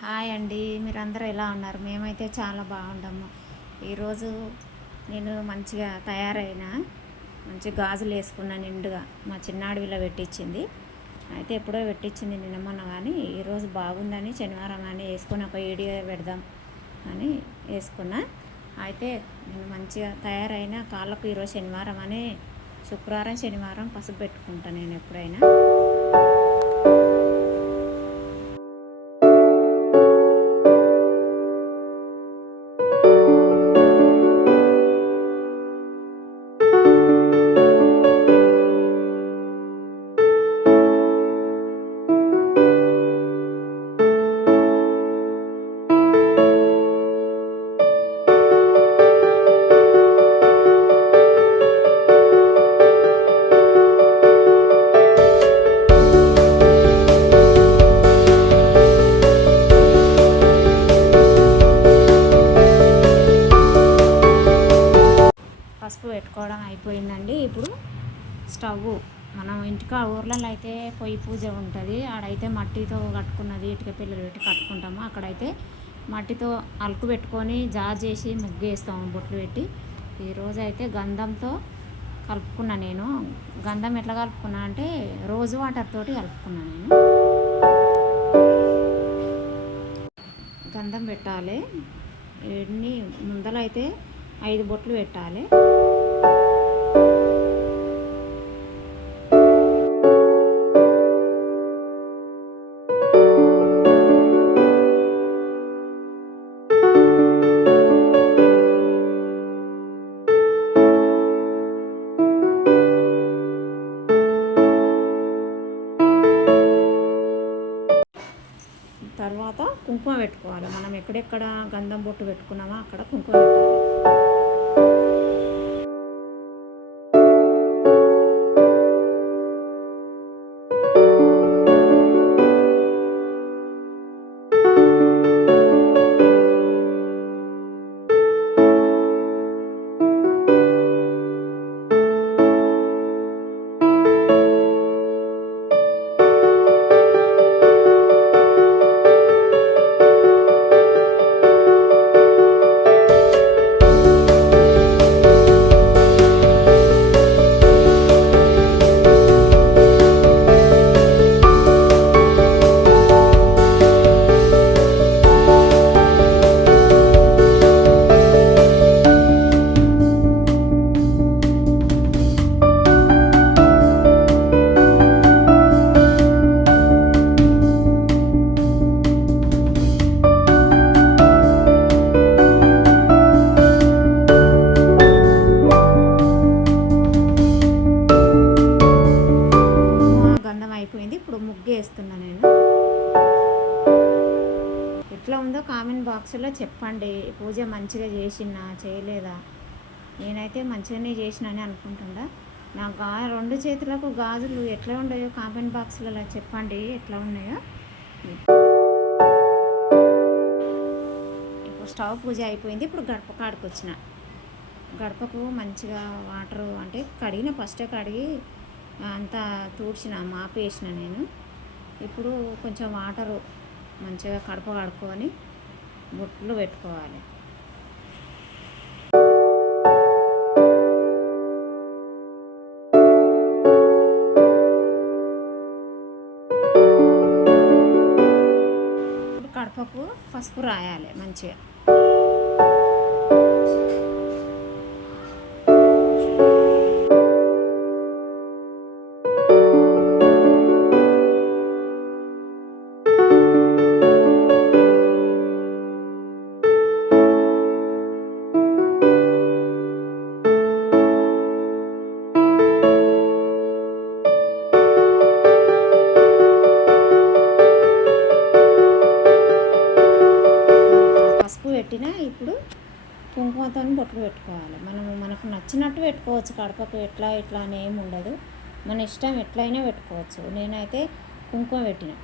Hi అండి, మీరందరూ ఎలా ఉన్నారు? మేమైతే చాలా బాగుంటాము. ఈరోజు నేను మంచిగా తయారైన మంచి గాజులు వేసుకున్న నిండుగా మా చిన్నాడవిలో పెట్టించింది. అయితే ఎప్పుడో పెట్టించింది నిన్న మొన్న, కానీ ఈరోజు బాగుందని శనివారం అని వేసుకొని ఒక వీడియో పెడదాం అని వేసుకున్నా. అయితే నేను మంచిగా తయారైన కాళ్ళకు ఈరోజు శనివారం అని శుక్రవారం శనివారం పసుపు పెట్టుకుంటాను నేను ఎప్పుడైనా. పసుపు పెట్టుకోవడం అయిపోయిందండి. ఇప్పుడు స్టవ్ మనం ఇంటికా ఊర్లలో అయితే పొయ్యి పూజ ఉంటుంది, ఆడైతే మట్టితో కట్టుకున్నది ఇటుక పిల్లలు పెట్టి కట్టుకుంటాము. అక్కడైతే మట్టితో అలుకు పెట్టుకొని జార్ చేసి ముగ్గు వేస్తాము బొట్లు పెట్టి. ఈరోజు అయితే గంధంతో కలుపుకున్నా నేను. గంధం ఎట్లా కలుపుకున్నా అంటే రోజు వాటర్ తోటి కలుపుకున్నా నేను. గంధం పెట్టాలి, ఎన్ని ముందలైతే 5 బొట్లు పెట్టాలి. తర్వాత కుంకుమ పెట్టుకోవాలి. మనం ఎక్కడెక్కడ గంధం బొట్టు పెట్టుకున్నామో అక్కడ కుంకుమ పెట్టాలి. అయిపోయింది. ఇప్పుడు ముగ్గు వేస్తున్నా నేను. ఎట్లా ఉందో కామెంట్ బాక్స్లో చెప్పండి. పూజ మంచిగా చేసినా చేయలేదా? నేనైతే మంచిగానే చేసినని అనుకుంటుండా. నా 2 చేతులకు గాజులు ఎట్లా ఉన్నాయో కామెంట్ బాక్స్లలో చెప్పండి, ఎట్లా ఉన్నాయో. ఇప్పుడు స్టవ్ పూజ అయిపోయింది. ఇప్పుడు గడప కాడికి వచ్చిన. గడపకు మంచిగా వాటరు అంటే కడిగిన, ఫస్టే కడిగి అంతా తూడ్చిన, మాపేసిన నేను. ఇప్పుడు కొంచెం వాటరు మంచిగా కడప కడుక్కొని బొట్లు పెట్టుకోవాలి. ఇప్పుడు కడపకు పసుపు రాయాలి మంచిగా. పసుపు పెట్టినా ఇప్పుడు కుంకుమతో బొట్లు పెట్టుకోవాలి. మనకు నచ్చినట్టు పెట్టుకోవచ్చు. కడపకు ఎట్లా అని ఏమి ఉండదు, మన ఇష్టం ఎట్లయినా పెట్టుకోవచ్చు. నేనైతే కుంకుమ పెట్టిన.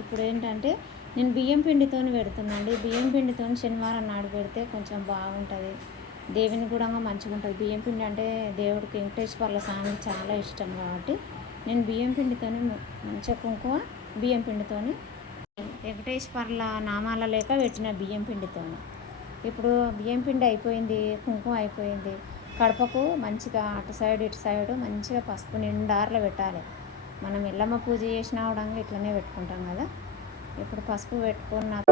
ఇప్పుడు ఏంటంటే నేను బియ్యం పిండితో పెడుతున్నాండి. బియ్యం పిండితో శనివారం నాడు పెడితే కొంచెం బాగుంటుంది, దేవుని కూడా మంచిగా ఉంటుంది. బియ్యం పిండి అంటే దేవుడికి వెంకటేశ్వర్ల స్వామి చాలా ఇష్టం కాబట్టి నేను బియ్యం పిండితోనే మంచిగా కుంకుమ బియ్యం పిండితోని వెంకటేశ్వర్ల నామాల లేక పెట్టిన బియ్యం పిండితోని. ఇప్పుడు బియ్యం పిండి అయిపోయింది, కుంకుమ అయిపోయింది. కడపకు మంచిగా అటు సైడ్ ఇటు సైడ్ మంచిగా పసుపు నిండార్లో పెట్టాలి. మనం ఎల్లమ్మ పూజ చేసినా కూడా ఇట్లనే పెట్టుకుంటాం కదా. ఇప్పుడు పసుపు పెట్టుకున్న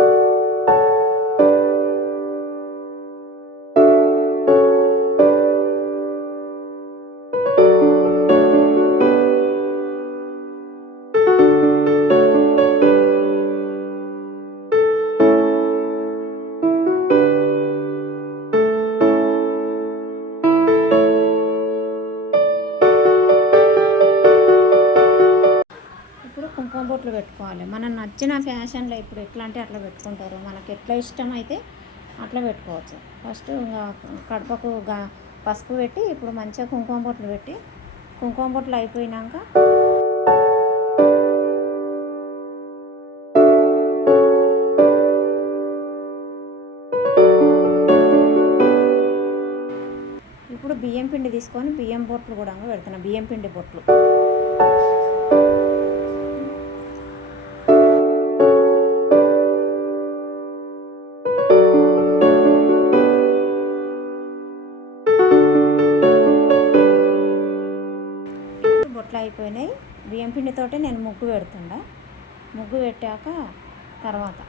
కుంకుమ బొట్లు పెట్టుకోవాలి. మనం నచ్చిన ఫ్యాషన్లో ఇప్పుడు ఎట్లా అంటే అట్లా పెట్టుకుంటారు. మనకి ఎట్లా ఇష్టమైతే అట్లా పెట్టుకోవచ్చు. ఫస్ట్ ఇంకా కడపకు పసుపు పెట్టి ఇప్పుడు మంచిగా కుంకుమ బొట్లు పెట్టి కుంకుమ బొట్లు అయిపోయినాక ఇప్పుడు బియ్యం పిండి తీసుకొని బియ్యం బొట్లు కూడా పెడుతున్నాం. బియ్యం పిండి బొట్లు బొట్లు అయిపోయినాయి. బియ్యం పిండితోటి నేను ముగ్గు పెడుతుండా. ముగ్గు పెట్టాక తర్వాత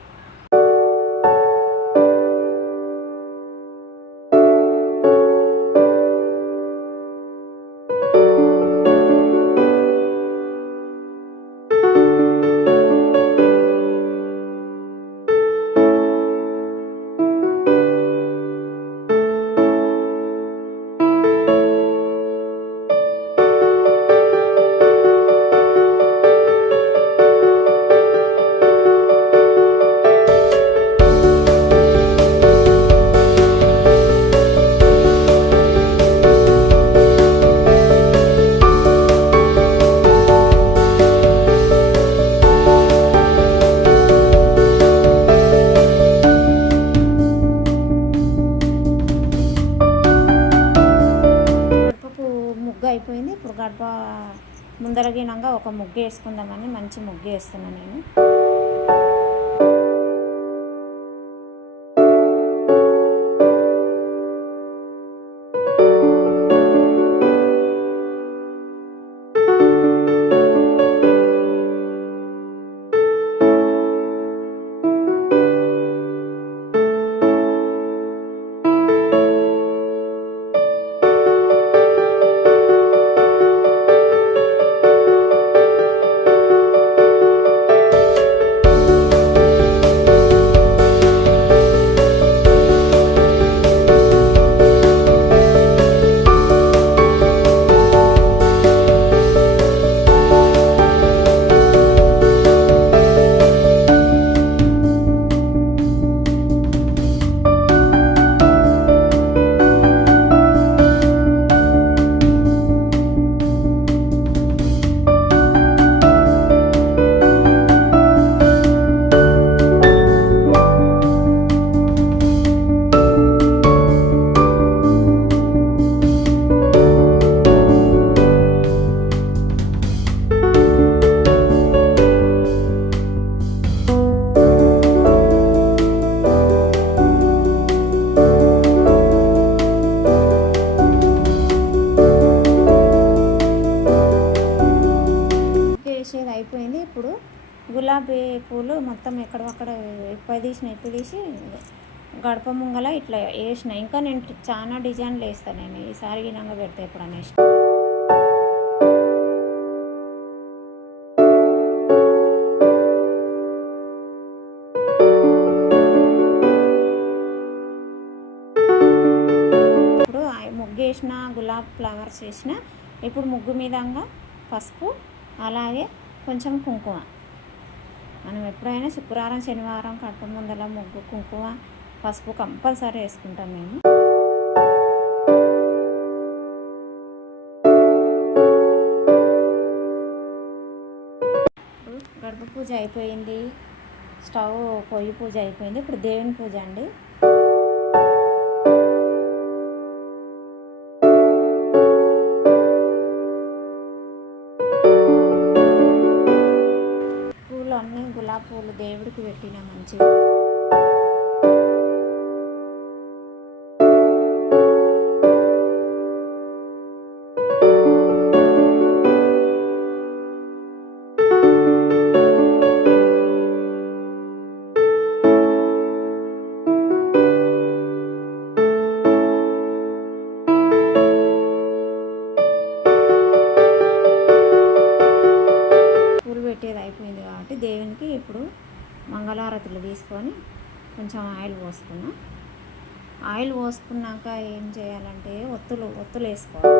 అయిపోయింది. ఇప్పుడు గడప ముందరగినంగా ఒక ముగ్గు వేసుకుందామని మంచి ముగ్గు వేస్తున్నాను నేను. అయిపోయింది. ఇప్పుడు గులాబీ పూలు మొత్తం ఎక్కడక్కడ ఎక్కువ తీసి గడప ముంగల ఇట్లా వేసిన. ఇంకా నేను చాలా డిజైన్లు వేస్తాను. నేను ఈసారి గినంగా పెడతా ఇప్పుడు అనేసి ఇప్పుడు ముగ్గు వేసిన, గులాబీ ఫ్లవర్స్ వేసిన. ఇప్పుడు ముగ్గు మీదంగా పసుపు అలాగే కొంచెం కుంకుమ. మనం ఎప్పుడైనా శుక్రవారం శనివారం కడప ముందల ముగ్గు కుంకుమ పసుపు కంపల్సరీ వేసుకుంటాం మేము. గడప పూజ అయిపోయింది, స్టవ్ పొయ్యి పూజ అయిపోయింది. ఇప్పుడు దేవుని పూజ అండి. పూలు అన్నీ గులాబీ పూలు దేవుడికి పెట్టిన మంచిగా. పెట్టేది అయిపోయింది కాబట్టి దేవునికి ఇప్పుడు మంగళారతులు తీసుకొని కొంచెం ఆయిల్ పోసుకున్నా. ఆయిల్ పోసుకున్నాక ఏం చేయాలంటే ఒత్తులు వేసుకోవాలి.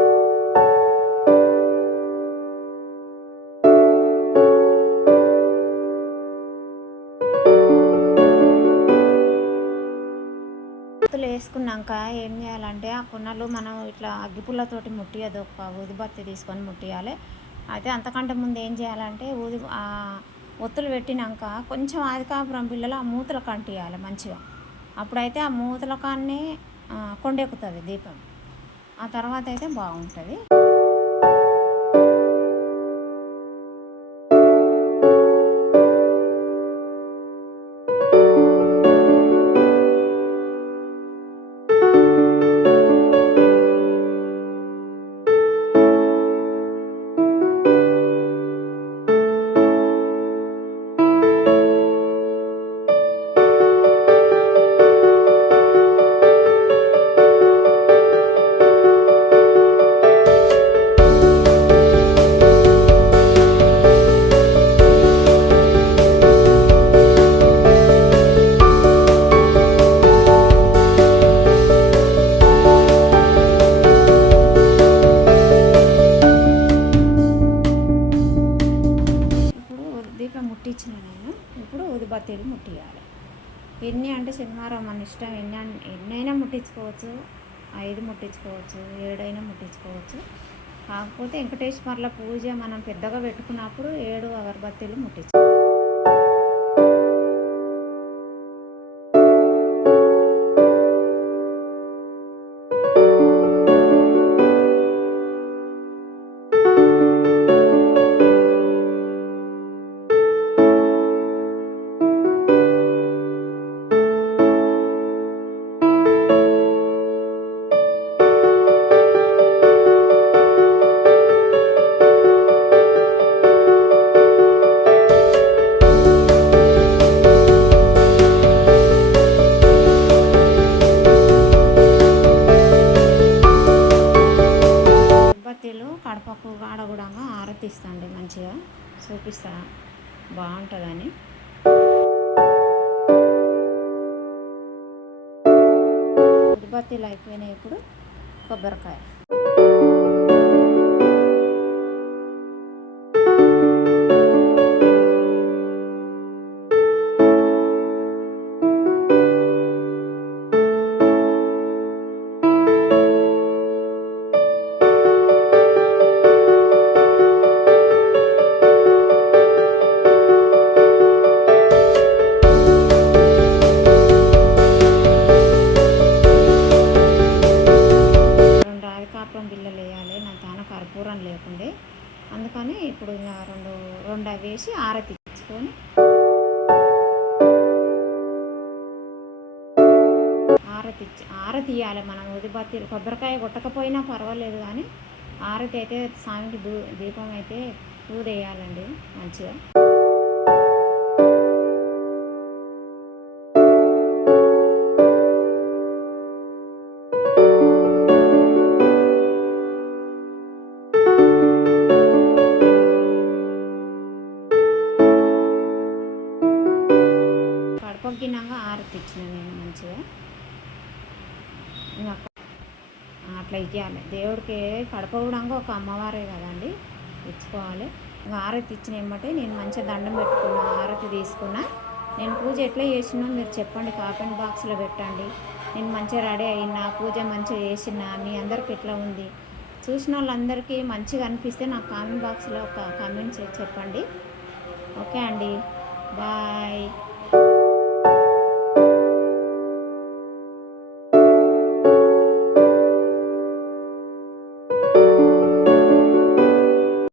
ఒత్తులు వేసుకున్నాక ఏం చేయాలంటే ఆ కుండలు మనం ఇట్లా అగ్గిపుల్లతోటి ముట్టియదు, ఒక ఊదిబత్తి తీసుకొని ముట్టియాలి. అయితే అంతకంటే ముందు ఏం చేయాలంటే ఒత్తులు పెట్టినాక కొంచెం ఆదికాపురం పిల్లలు ఆ మూతల కంటియాలి మంచిగా. అప్పుడైతే ఆ మూతల కాన్నే కొండెక్కుతుంది దీపం. ఆ తర్వాత అయితే బాగుంటుంది. దీపం ముట్టించిన నేను ఇప్పుడు ఊదిబత్తీలు ముట్టియాలి. ఎన్ని అంటే శనివారం మన ఇష్టం, ఎన్నైనా ముట్టించుకోవచ్చు. 5 ముట్టించుకోవచ్చు, 7 అయినా ముట్టించుకోవచ్చు. కాకపోతే వెంకటేశ్వర్ల పూజ మనం పెద్దగా పెట్టుకున్నప్పుడు 7 అగరబత్తీలు ముట్టించుకోవచ్చు. కడపకు కాడ కూడా ఆరతిస్తాండి, మంచిగా చూపిస్తా, బాగుంటుందని. ఉదిబత్తీలు అయిపోయినాయి. ఇప్పుడు కొబ్బరికాయ బిళ్ళలు వేయాలి. నాకు చాలా కర్పూరం లేకుండే, అందుకని ఇప్పుడు రెండు అవి వేసి ఆరతి ఇచ్చుకొని ఆరతి ఇవ్వాలి. మనం ఉదిబత్తీలు కొబ్బరికాయ కొట్టకపోయినా పర్వాలేదు, కానీ ఆరతి అయితే స్వామికి దీపం అయితే పూదేయాలండి మంచిగా. పొగ్గినాక ఆరతి ఇచ్చిన నేను మంచిగా. ఇంకా అట్లా ఇవ్వాలి దేవుడికి. కడప కూడా ఒక అమ్మవారే కదండి, ఇచ్చుకోవాలి. ఇంకా ఆరతి ఇచ్చిన ఏమంటే నేను మంచిగా దండం పెట్టుకున్నా, ఆరతి తీసుకున్నా. నేను పూజ ఎట్లా చేసినా మీరు చెప్పండి, కామెంట్ బాక్స్లో పెట్టండి. నేను మంచిగా రెడీ అయినా, పూజ మంచిగా చేసినా, మీ అందరికి ఎట్లా ఉంది, చూసిన వాళ్ళందరికీ మంచిగా అనిపిస్తే నాకు కామెంట్ బాక్స్లో ఒక కామెంట్ చెప్పండి. ఓకే అండి, బాయ్.